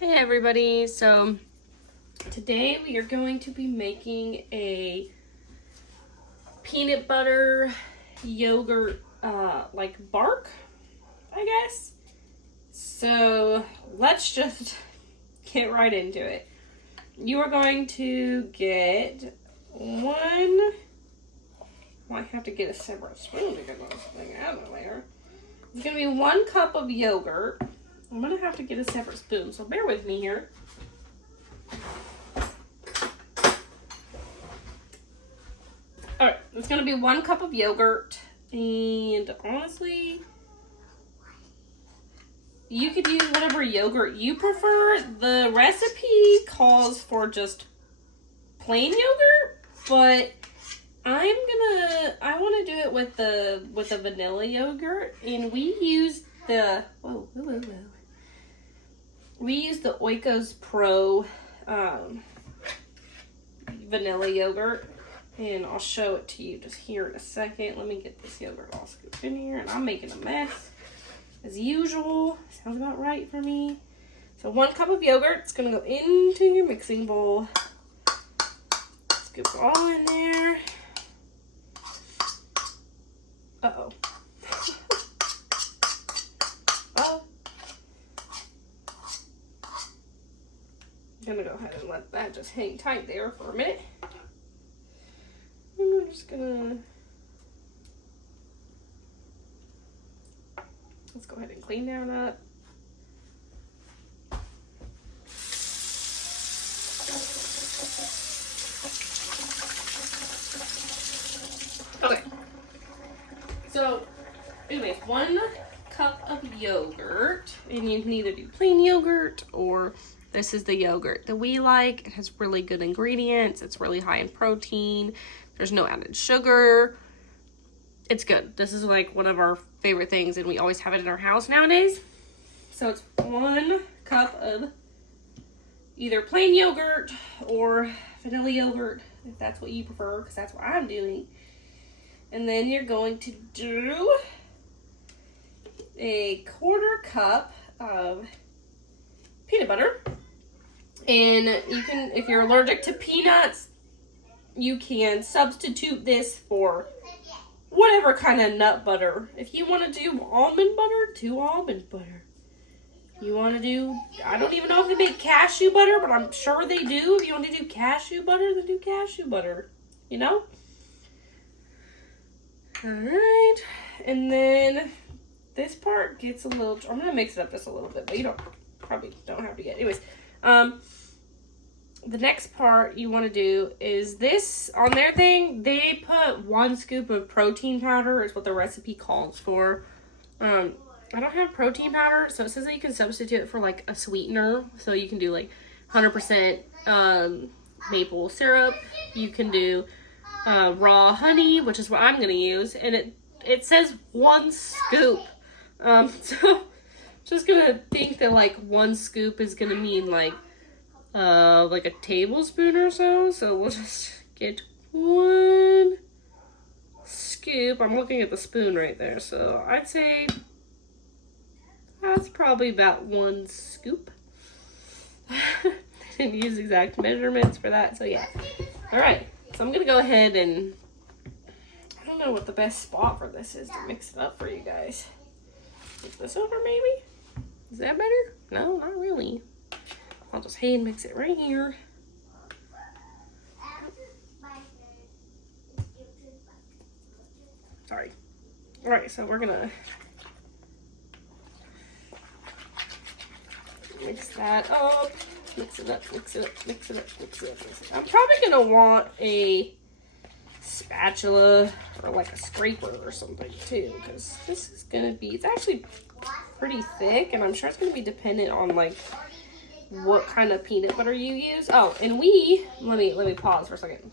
Hey everybody, so today we are going to be making a peanut butter yogurt like bark, I guess. So let's just get right into it. You are going to get one, I have to get a separate spoon to get this thing out of there. It's going to be 1 cup of yogurt. I'm going to have to get a separate spoon, so bear with me here. Alright, it's going to be 1 cup of yogurt, and honestly, you could use whatever yogurt you prefer. The recipe calls for just plain yogurt, but I want to do it with the vanilla yogurt, and we use the we use the Oikos Pro vanilla yogurt, and I'll show it to you just here in a second. Let me get this yogurt all scooped in here, and I'm making a mess as usual. Sounds about right for me. So 1 cup of yogurt, it's gonna go into your mixing bowl. Scoop it all in there. Uh-oh. Oh. I'm gonna go ahead and let that just hang tight there for a minute. And I'm just gonna, let's go ahead and clean that up. Okay. So, anyways, 1 cup of yogurt, and you can either do plain yogurt or this is the yogurt that we like. It has really good ingredients. It's really high in protein. There's no added sugar. It's good. This is like one of our favorite things, and we always have it in our house nowadays. So it's 1 cup of either plain yogurt or vanilla yogurt, if that's what you prefer, because that's what I'm doing. And then you're going to do a 1/4 cup of peanut butter. And you can, if you're allergic to peanuts, you can substitute this for whatever kind of nut butter. If you want to do almond butter, do almond butter. You want to do, I don't even know if they make cashew butter, but I'm sure they do. If you want to do cashew butter, then do cashew butter, you know? Alright, and then this part gets a little, I'm going to mix it up just a little bit, but you probably don't have to get, anyways. The next part you want to do is this, on their thing, they put 1 scoop of protein powder, is what the recipe calls for. I don't have protein powder, so it says that you can substitute it for like a sweetener, so you can do like 100% maple syrup. You can do raw honey, which is what I'm going to use, and it says 1 scoop. So just going to think that like 1 scoop is going to mean like a tablespoon or so. So we'll just get 1 scoop. I'm looking at the spoon right there, so I'd say that's probably about 1 scoop. Didn't use exact measurements for that, so yeah. All right, so I'm gonna go ahead and, I don't know what the best spot for this is to mix it up for you guys. Flip this over maybe? Is that better? No, not really. I'll just hand mix it right here. Sorry. All right, so we're gonna mix that up. Mix it up, mix it up, mix it up, mix it up, mix it up. I'm probably gonna want a spatula or like a scraper or something too, because this is gonna be, it's actually pretty thick, and I'm sure it's gonna be dependent on like what kind of peanut butter you use. Oh, and let me pause for a second.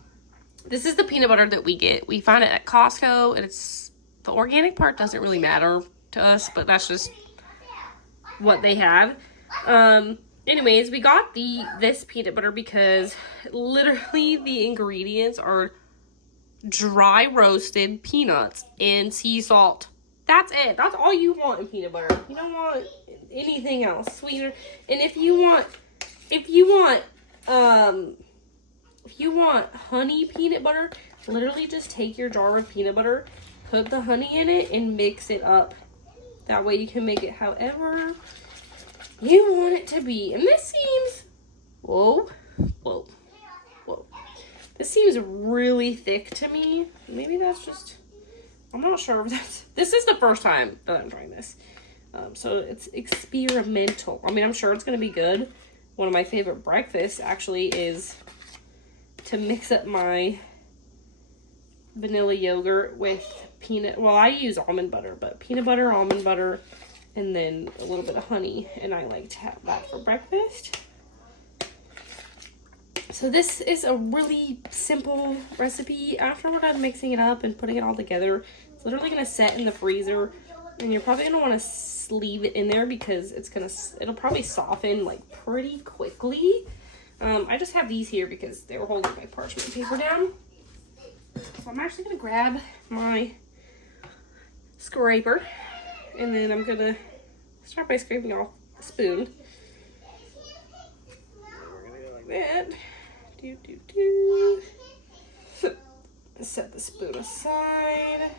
This is the peanut butter that we get. We find it at Costco, and it's, the organic part doesn't really matter to us, but that's just what they have. Anyways, we got this peanut butter because literally the ingredients are dry roasted peanuts and sea salt. That's it. That's all you want in peanut butter. You don't want anything else sweeter. And if you want honey peanut butter, literally just take your jar of peanut butter, put the honey in it, and mix it up. That way you can make it however you want it to be. And this seems, whoa. This seems really thick to me. Maybe that's just, I'm not sure if this is the first time that I'm trying this. So it's experimental. I mean, I'm sure it's going to be good. One of my favorite breakfasts actually is to mix up my vanilla yogurt with I use almond butter, but peanut butter, almond butter, and then a little bit of honey. And I like to have that for breakfast. So this is a really simple recipe. After we're done mixing it up and putting it all together, it's literally going to set in the freezer. And you're probably going to want to leave it in there because it'll probably soften like pretty quickly. I just have these here because they were holding my parchment paper down. So I'm actually going to grab my scraper. And then I'm going to start by scraping off the spoon. And we're going to go like that. Set the spoon aside.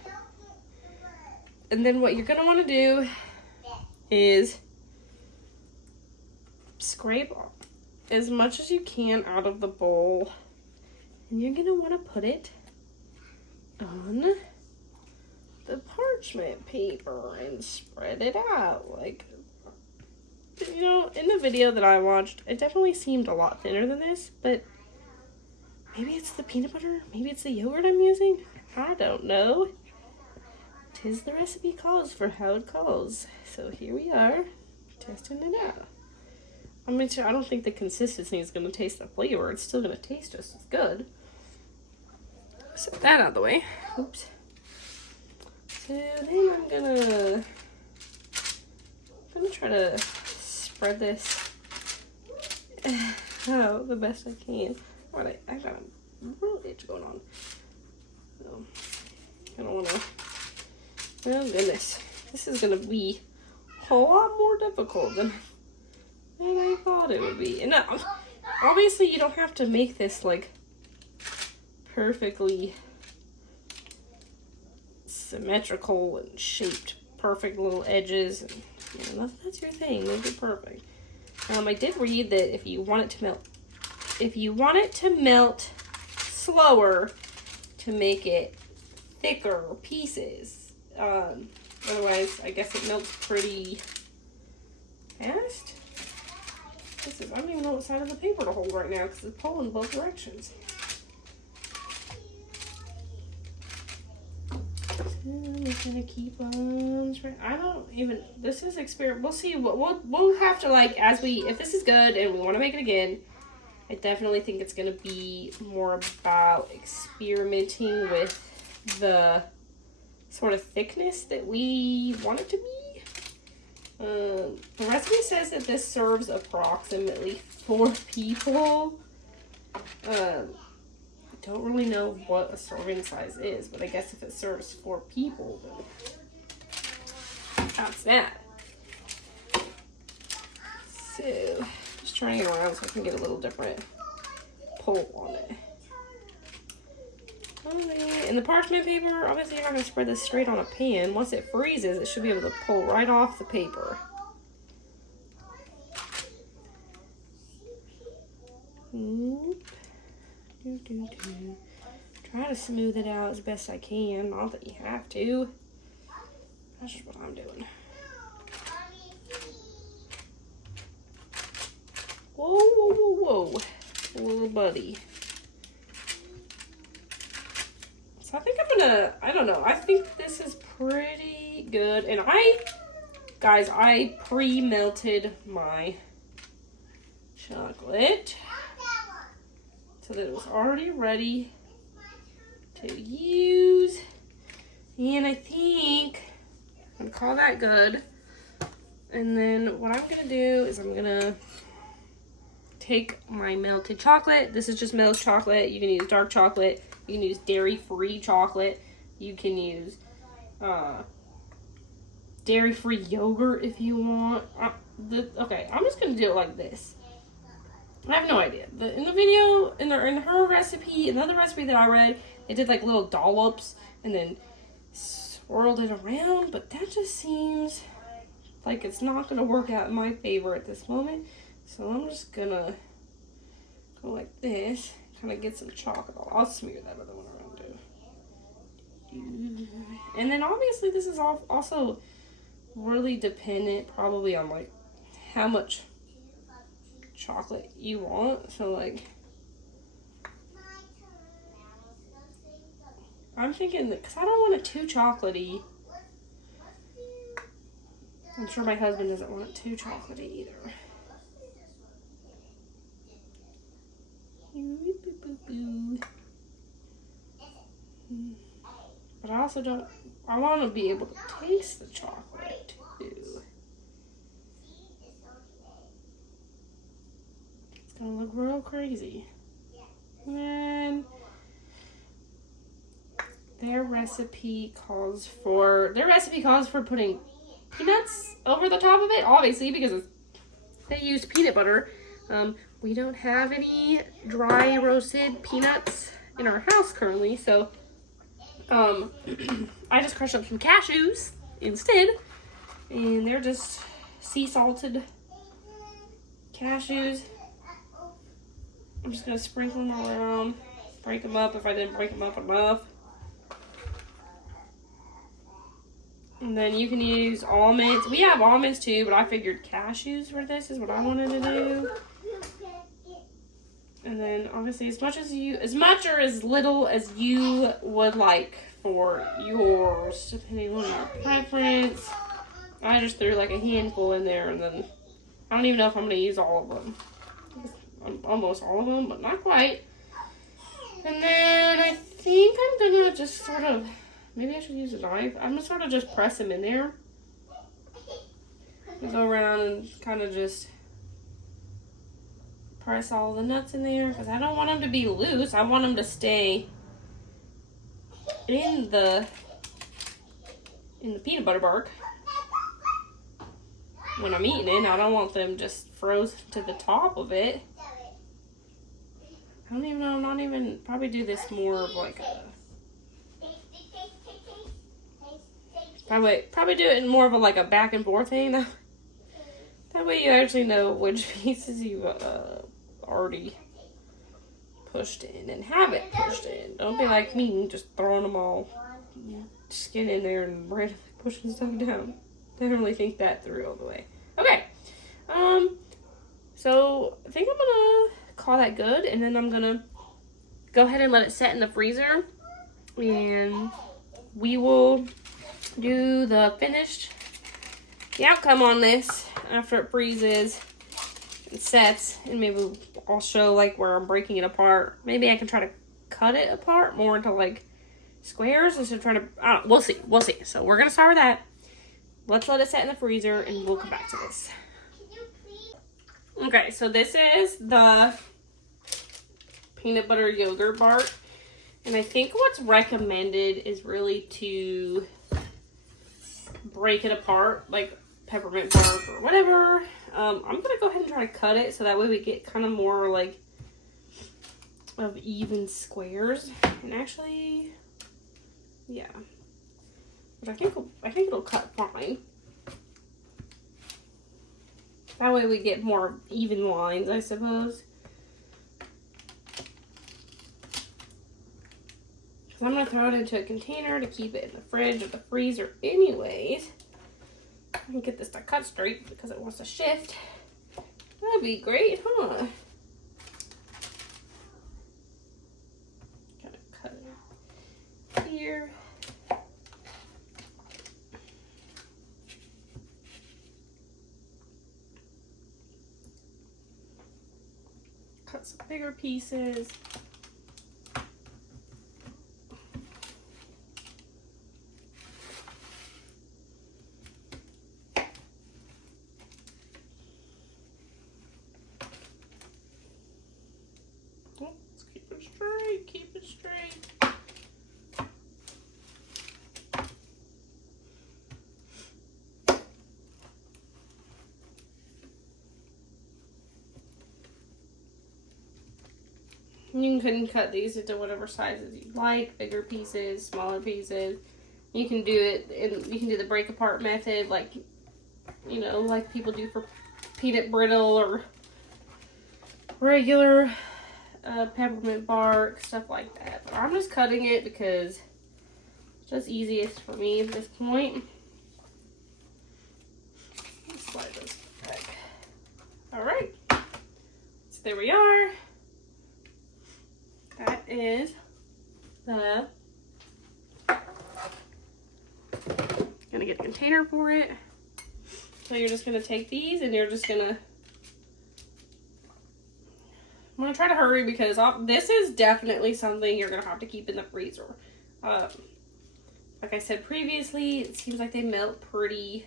And then what you're going to want to do is scrape as much as you can out of the bowl. And you're going to want to put it on the parchment paper and spread it out. Like, you know, in the video that I watched, it definitely seemed a lot thinner than this, but maybe it's the peanut butter, maybe it's the yogurt I'm using. I don't know. 'Tis the recipe calls for how it calls. So here we are, testing it out. I mean, I don't think the consistency is going to taste the flavor. It's still going to taste just as good. Set that out of the way. Oops. So then I'm gonna try to spread this out the best I can. What I got a real itch going on. So I don't want to. Oh goodness, this is gonna be a lot more difficult than I thought it would be. And obviously, you don't have to make this like perfectly symmetrical and shaped, perfect little edges. And, you know, that's your thing. Make it perfect. I did read that if you want it to melt slower, to make it thicker pieces. Otherwise, I guess it melts pretty fast. I don't even know what side of the paper to hold right now because it's pulling both directions. So I'm just gonna keep on. This is experiment. We'll see what we'll have to like if this is good and we want to make it again. I definitely think it's gonna be more about experimenting with the sort of thickness that we want it to be. The recipe says that this serves approximately 4 people. I don't really know what a serving size is, but I guess if it serves 4 people, then that's that. So, just turning it around so I can get a little different pull on it. And the parchment paper, obviously you're not going to spread this straight on a pan. Once it freezes, it should be able to pull right off the paper. Try to smooth it out as best I can. Not that you have to. That's just what I'm doing. Whoa, whoa, whoa, whoa. Little buddy. So I think I don't know. I think this is pretty good. And I pre-melted my chocolate so that it was already ready to use. And I think I'm gonna call that good. And then what I'm gonna do is I'm gonna take my melted chocolate. This is just milk chocolate. You can use dark chocolate. You can use dairy-free chocolate. You can use dairy-free yogurt if you want. Okay, I'm just gonna do it like this. I have no idea. In the video, in her recipe, another recipe that I read, they did like little dollops and then swirled it around, but that just seems like it's not gonna work out in my favor at this moment. So I'm just gonna go like this, kind of get some chocolate. I'll smear that other one around too. And then obviously this is also really dependent probably on like how much chocolate you want. So like I'm thinking that because I don't want it too chocolatey. I'm sure my husband doesn't want it too chocolatey either. But I also don't, I want to be able to taste the chocolate too. It's gonna look real crazy. And their recipe calls for putting peanuts over the top of it, obviously, because they use peanut butter. We don't have any dry roasted peanuts in our house currently, so I just crushed up some cashews instead, and they're just sea salted cashews. I'm just gonna sprinkle them all around, break them up if I didn't break them up enough. And then you can use almonds. We have almonds too, but I figured cashews for this is what I wanted to do. And then obviously as much or as little as you would like for yours, depending on your preference. I just threw like a handful in there, and then I don't even know if I'm going to use all of them. Almost all of them, but not quite. And then I think I'm going to just sort of, maybe I should use a knife. I'm going to sort of just press them in there. And go around and kind of just press all the nuts in there, because I don't want them to be loose. I want them to stay in the peanut butter bark when I'm eating it. I don't want them just frozen to the top of it. I don't even know. Probably do this more of like a. Probably do it in more of a back and forth thing. That way you actually know which pieces you've already pushed in and have it pushed in. Don't be like me, just throwing them all skin in there and randomly pushing stuff down. Didn't really think that through all the way. Okay. So I think I'm gonna call that good, and then I'm gonna go ahead and let it set in the freezer, and we will do the outcome on this after it freezes and sets, and maybe I'll show where I'm breaking it apart. Maybe I can try to cut it apart more into squares instead of trying to, we'll see. So we're gonna start with that. Let's let it set in the freezer and we'll come back to this. Okay, so this is the peanut butter yogurt bark, and I think what's recommended is really to break it apart like peppermint bark or whatever. I'm gonna go ahead and try to cut it so that way we get kind of more of even squares. And actually, yeah, but I think it'll cut fine. That way we get more even lines, I suppose. Because I'm gonna throw it into a container to keep it in the fridge or the freezer anyways. I can get this to cut straight because it wants to shift. That'd be great, huh? Gotta cut it here. Cut some bigger pieces. Keep it straight. You can cut these into whatever sizes you like, bigger pieces, smaller pieces. You can do it, and you can do the break apart method, like, you know, like people do for peanut brittle or regular peppermint bark, stuff like that. But I'm just cutting it because it's just easiest for me at this point. Let's slide this back. All right, so there we are. That is the, gonna get a container for it. So you're just gonna take these and you're just gonna, I'm gonna try to hurry because this is definitely something you're gonna have to keep in the freezer. Like I said previously, it seems like they melt pretty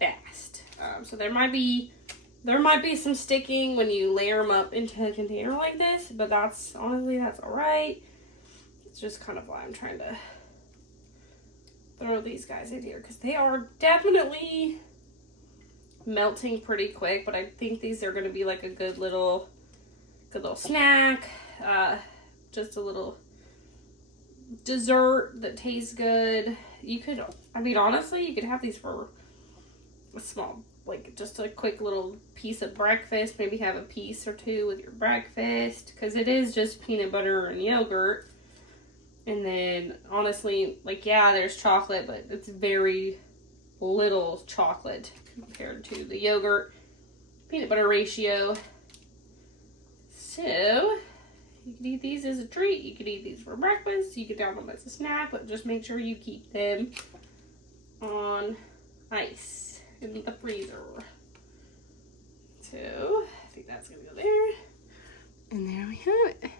fast. So there might be some sticking when you layer them up into a container like this, but honestly, that's all right. It's just kind of why I'm trying to throw these guys in here because they are definitely melting pretty quick, but I think these are going to be like a good little snack, just a little dessert that tastes good. You could, I mean, honestly, you could have these for a small, like just a quick little piece of breakfast. Maybe have a piece or two with your breakfast because it is just peanut butter and yogurt. And then honestly, like, yeah, there's chocolate, but it's very little chocolate compared to the yogurt peanut butter ratio. So you could eat these as a treat. You could eat these for breakfast. You could have them as a snack, but just make sure you keep them on ice in the freezer. So I think that's gonna go there. And there we have it.